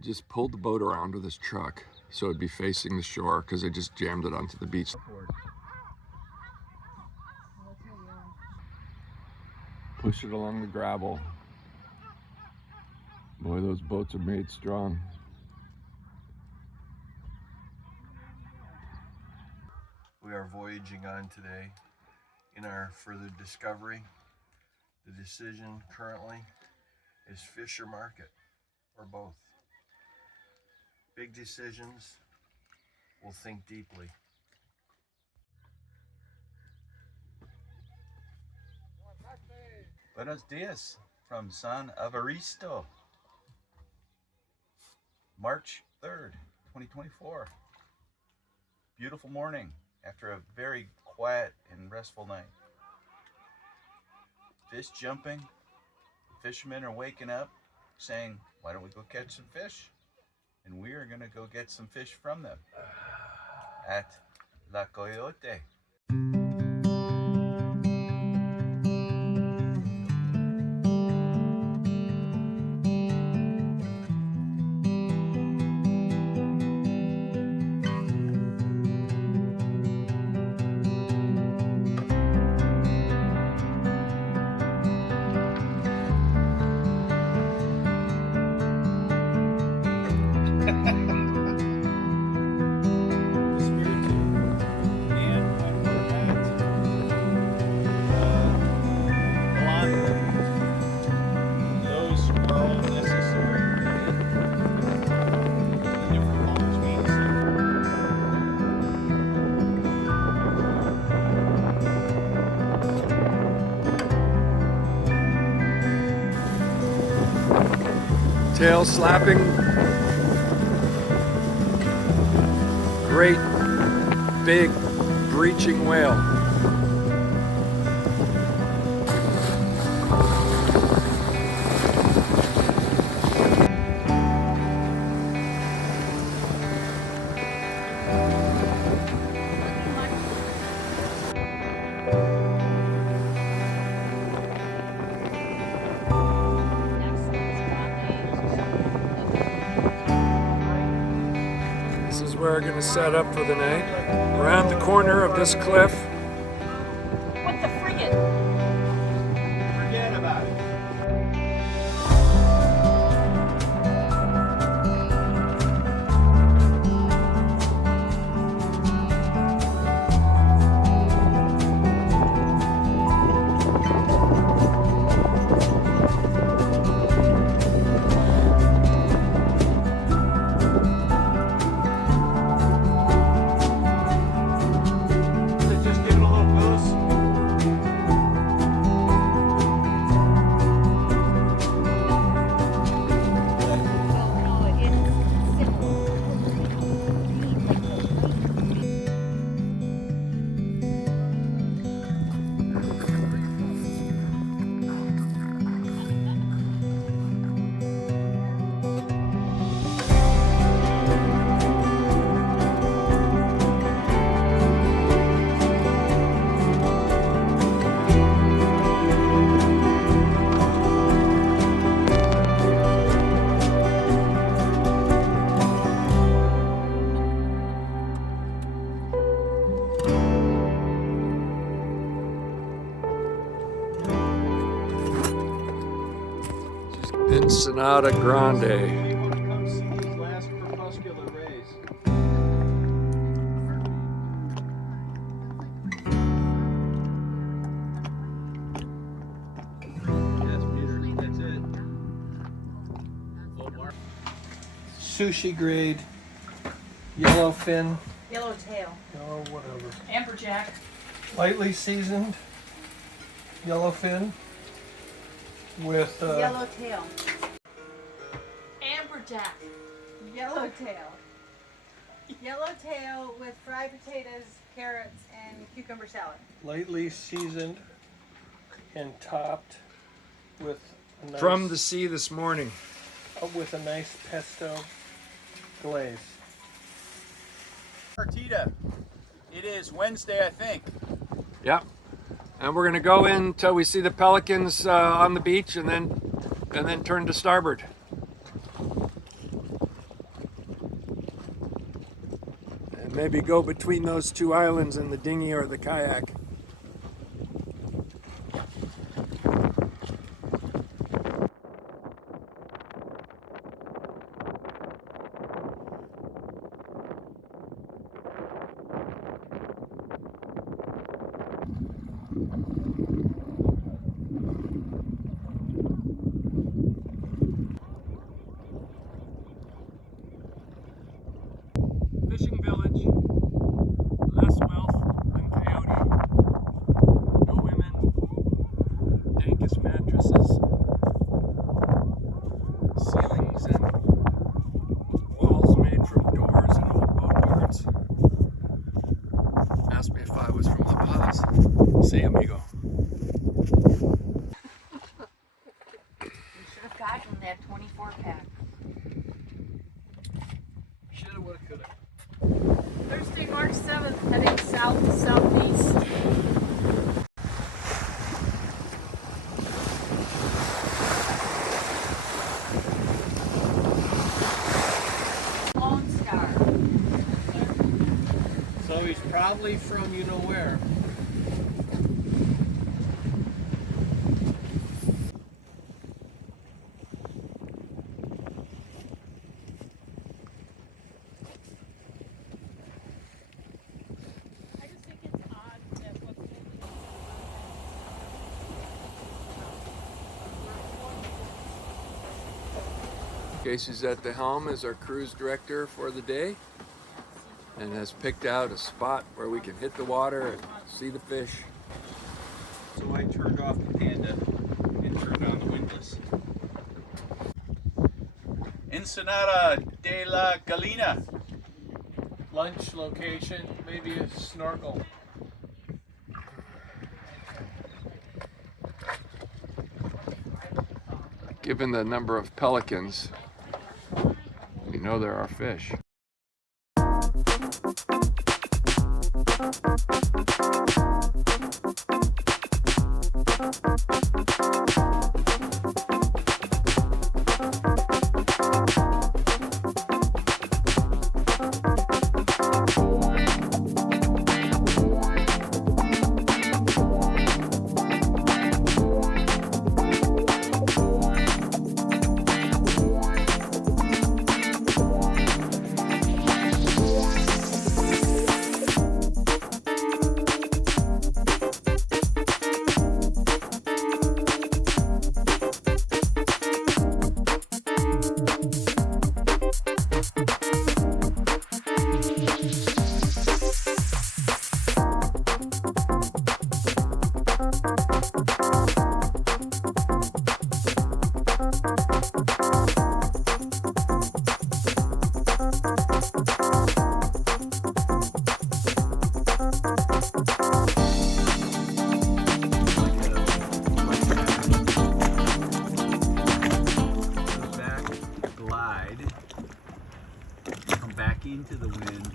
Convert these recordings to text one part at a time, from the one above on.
I just pulled the boat around with this truck so it'd be facing the shore because I just jammed it onto the beach. Push it along the gravel. Boy, those boats are made strong. We are voyaging on today in our further discovery. The decision currently is fish or market, or both. Big decisions, we'll think deeply. Buenos dias from San Evaristo. March 3rd, 2024. Beautiful morning after a very quiet and restful night. Fish jumping. Fishermen are waking up saying, why don't we go catch some fish? And we are going to go get some fish from them at La Coyote. Tail slapping. Great big breaching whale. This is where we're going to set up for the night. Around the corner of this cliff. What the frigate? Forget about it. Ensenada Grande. Sushi grade, yellowfin, Yellowtail. oh whatever. Amberjack. Lightly seasoned yellowfin with Yellowtail. Amberjack. Yellowtail. Yellowtail with fried potatoes, carrots, and cucumber salad. lightly seasoned and topped with a nice, From the sea this morning. with a nice pesto glaze. Partida. It is Wednesday, I think. Yep. And we're gonna go in until we see the Pelicans on the beach, and then turn to starboard. Maybe go between those two islands in the dinghy or the kayak. Fishing village, less wealth than Coyote, no women, dankest mattresses, ceilings and walls made from doors and old boatyards. Asked me if I was from La Paz. Sí, amigo. We should have gotten that 24 pack. Shoulda, woulda, coulda. Thursday, March 7th, heading south to southeast. Lone Star. So he's probably from you know where. I just think it's odd that what's Casey's at the helm as our cruise director for the day and has picked out a spot where we can hit the water and see the fish. So I turned off the Panda and turned on the windlass. Ensenada de la Galina. Lunch location, maybe a snorkel. Given the number of pelicans, we know there are fish. Back into the wind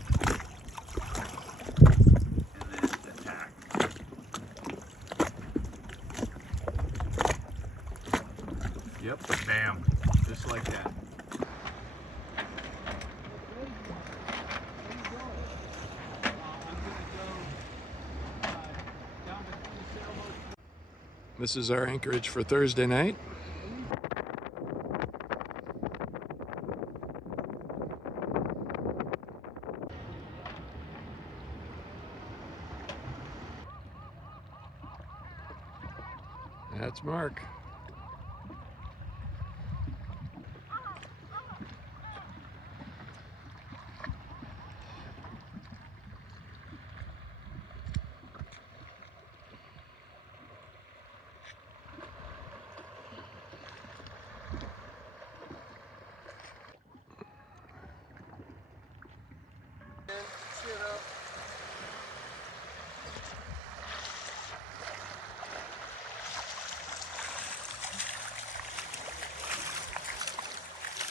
and then attack. Yep, bam, just like that. This is our anchorage for Thursday night. That's Mark.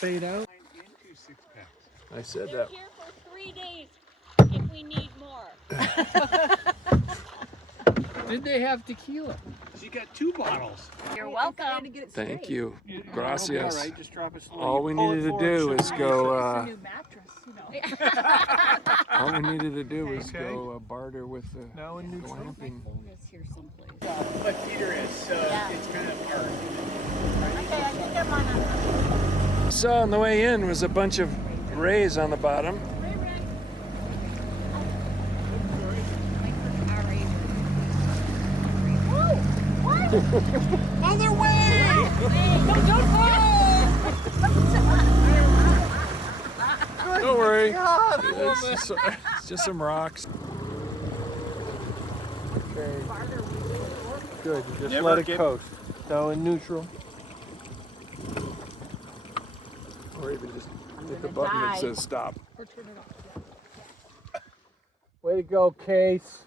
Fade out. Into 6 packs. I said They're that. here for 3 days if we need more. Did they have tequila? You got 2 bottles. You're welcome. Thank you. It'll be Gracias. all right. Just drop it slowly. All we Pull it needed to forward, do should is be go. New mattress, you know. All we needed to do was Okay. go barter with the Now in neutral. glamping. But Peter is, so it's kind of hard. Okay, I think I'm on a. Saw on the way in was a bunch of rays on the bottom. Other way! Don't worry. It's just some rocks. Okay. Good. Just Never let it get- coast. Now in neutral. Or even just hit the button that says stop. Or turn it off. Way to go, Case.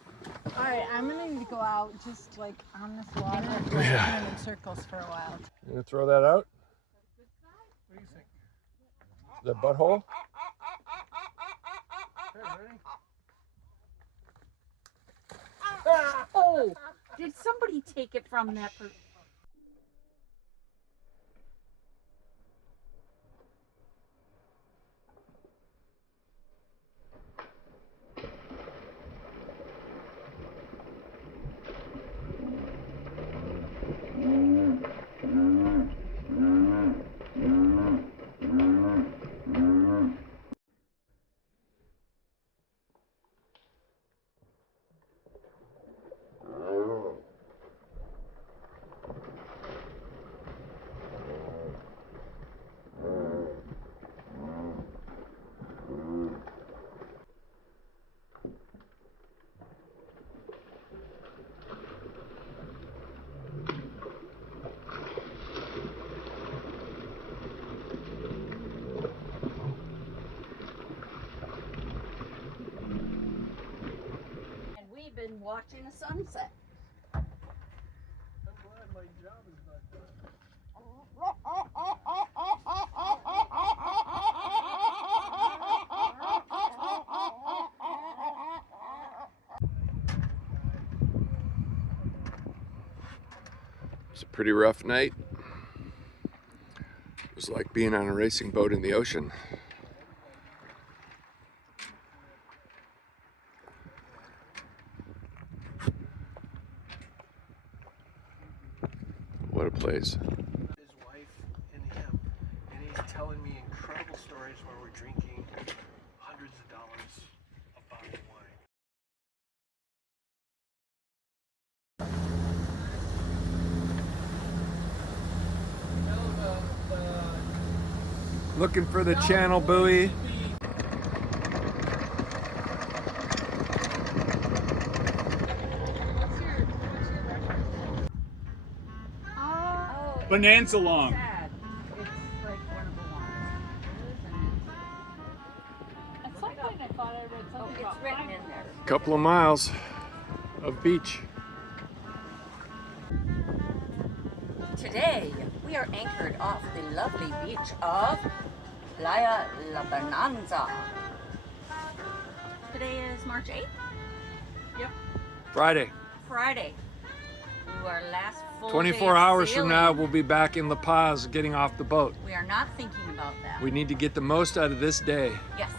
All right, I'm gonna need to go out just like on this water, just Yeah. turn in circles for a while. You gonna throw that out? What do you think? The butthole? Oh, did somebody take it from that person? Been watching the sunset. I'm glad my job is not done. It's a pretty rough night. It was like being on a racing boat in the ocean. What a place. His wife and him, and he's telling me incredible stories where we're drinking hundreds of dollars of bottled wine. Looking for the channel buoy. Bonanza long. Sad. It's like one of the ones. At some point I thought I read something about It's written in there. Couple of miles of beach. Today, we are anchored off the lovely beach of Playa La Bonanza. Today is March 8th? Friday. Friday. Our last full 24 day of hours from now, sailing. we'll be back in La Paz getting off the boat. We are not thinking about that. We need to get the most out of this day. Yes.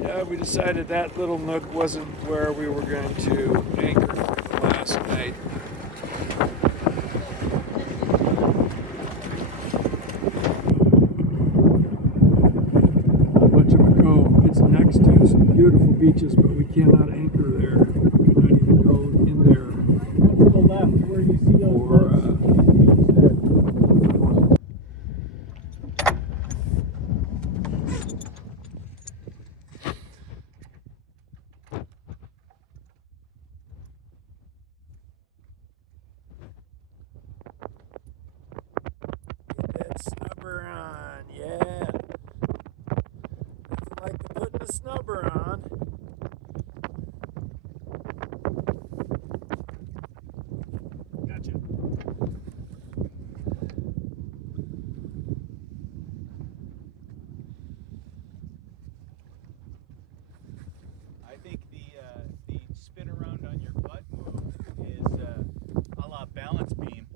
Yeah, we decided that little nook wasn't where we were going to anchor for the last night. It's next to some beautiful beaches, but we cannot anchor there. We cannot even go in there. To the left, where you see those boats. Get that snubber on, yeah. Nothing like putting the snubber on. Gotcha. I think the spin around on your butt move is a la balance beam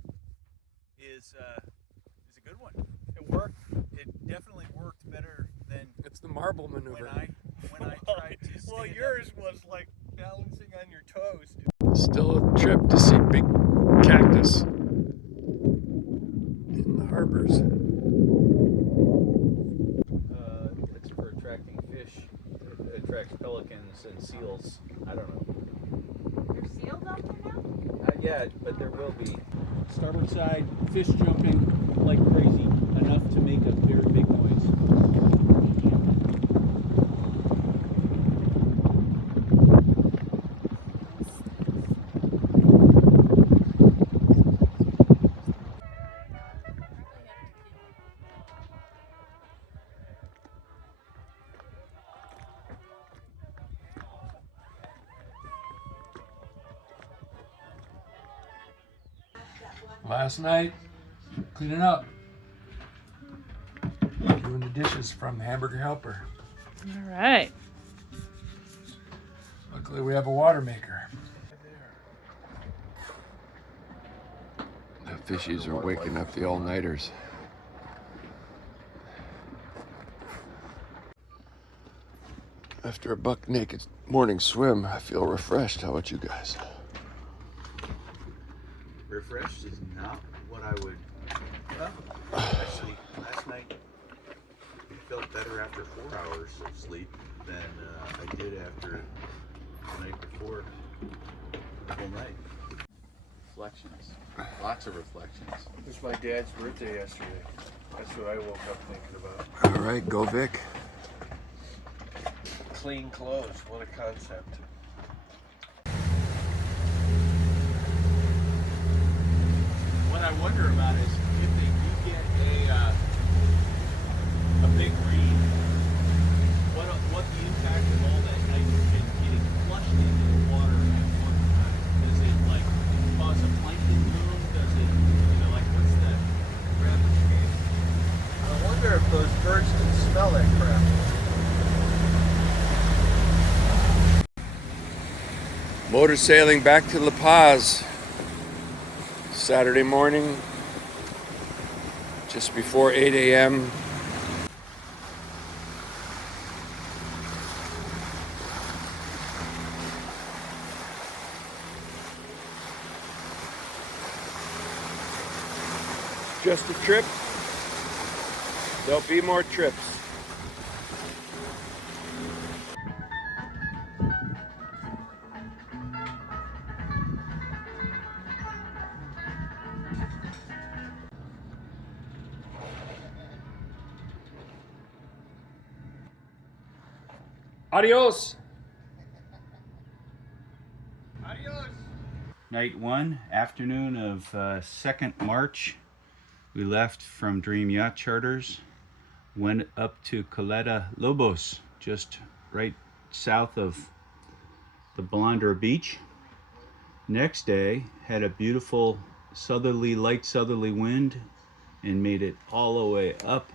is a good one. It worked. It definitely worked better than It's the marble maneuver. when I tried to. Well, stand yours up. was like balancing on your toes. Still a trip to see big cactus in the harbors. It's for attracting fish. It attracts pelicans and seals. I don't know. There's seals out there now? Not yet, but there will be. Starboard side, fish jumping like crazy, enough to make a very big noise. Last night, cleaning up. Doing the dishes from Hamburger Helper. All right. Luckily, we have a water maker. The fishies are waking up the all-nighters. After a buck naked morning swim, I feel refreshed. How about you guys? Refreshed is not what I would. Actually, last night I felt better after 4 hours of sleep than I did after the night before. The whole night. Reflections. Lots of reflections. It was my dad's birthday yesterday. That's what I woke up thinking about. All right, go Vic. Clean clothes, what a concept. What I wonder about is if they do get a big rain, what the impact of all that nitrogen getting flushed into the water at one time. Does it like cause a plankton bloom? Does it, like what's the ramification? I wonder if those birds can smell that crap. Motor sailing back to La Paz Saturday morning, just before 8 a.m. Just a trip. There'll be more trips. Adios. Night one, afternoon of 2nd March, we left from Dream Yacht Charters, went up to Caleta Lobos, just right south of the Balandra Beach. Next day, had a beautiful light southerly wind and made it all the way up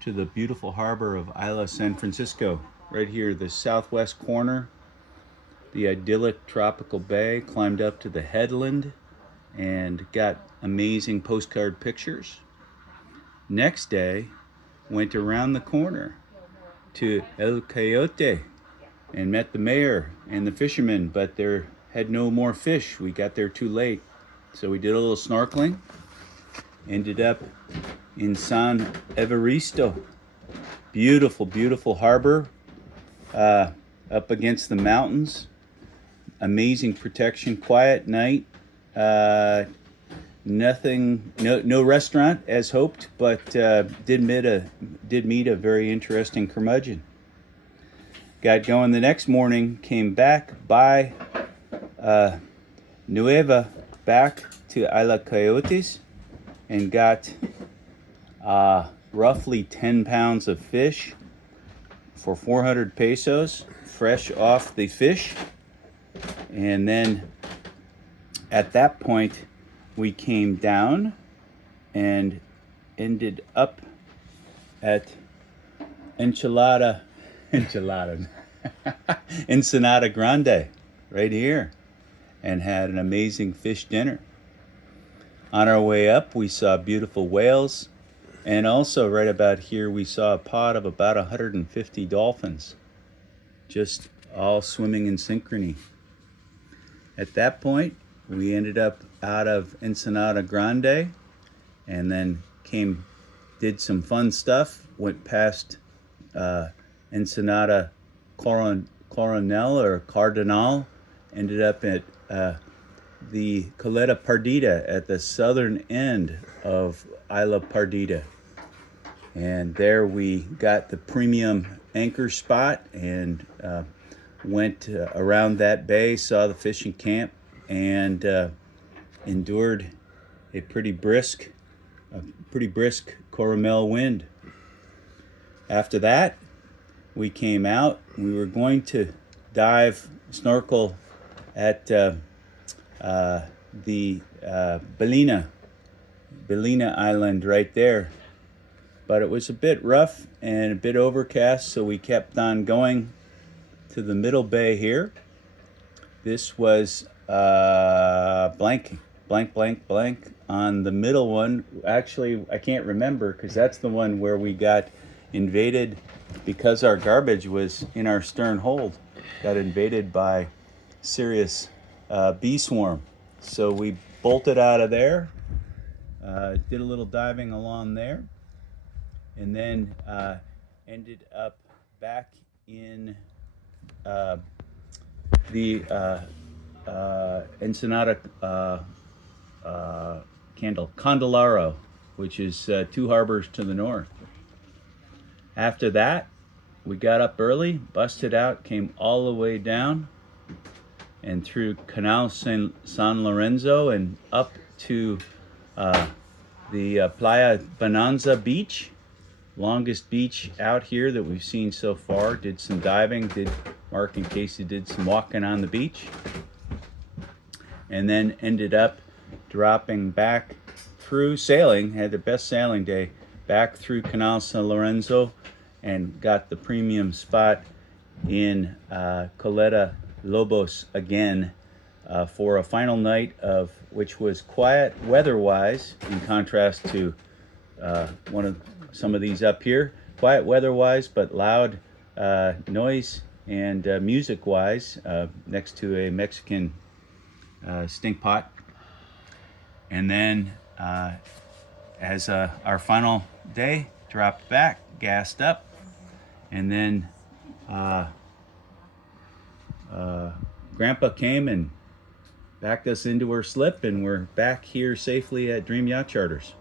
to the beautiful harbor of Isla San Francisco, right here, the southwest corner. The idyllic tropical bay, climbed up to the headland and got amazing postcard pictures. Next day, went around the corner to El Coyote and met the mayor and the fishermen, but they had no more fish. We got there too late. So we did a little snorkeling, ended up in San Evaristo, Beautiful, beautiful harbor up against the mountains. Amazing protection, quiet night. Nothing, no restaurant as hoped, but did meet a very interesting curmudgeon. Got going the next morning, came back by Nueva back to Isla Coyotes and got roughly 10 pounds of fish for 400 pesos, fresh off the fish. And then at that point, we came down and ended up at Ensenada Grande, right here, and had an amazing fish dinner. On our way up, we saw beautiful whales, and also right about here, we saw a pod of about 150 dolphins, just all swimming in synchrony. At that point, we ended up out of Ensenada Grande, and then did some fun stuff, went past Ensenada Coronel or Cardinal, ended up at the Caleta Perdida at the southern end of Isla Perdida. And there we got the premium anchor spot and went around that bay, saw the fishing camp, and endured a pretty brisk Coronel wind. After that, we came out. We were going to snorkel at the Ballena Island right there. But it was a bit rough and a bit overcast, so we kept on going to the middle bay here. This was blank on the middle one. Actually, I can't remember because that's the one where we got invaded because our garbage was in our stern hold. Got invaded by serious bee swarm. So we bolted out of there, did a little diving along there, and then ended up back in the Ensenada Candelario, which is 2 harbors to the north. After that, we got up early, busted out, came all the way down and through Canal San Lorenzo and up to the Playa Bonanza Beach, longest beach out here that we've seen so far. Did some diving, Mark and Casey did some walking on the beach, and then ended up dropping back through sailing, had the best sailing day, back through Canal San Lorenzo, and got the premium spot in Caleta Lobos again for a final night of which was quiet weather-wise, in contrast to some of these up here. Quiet weather-wise, but loud noise and music-wise, next to a Mexican stink pot. And then as our final day, dropped back, gassed up, and then Grandpa came and backed us into her slip, and we're back here safely at Dream Yacht Charters.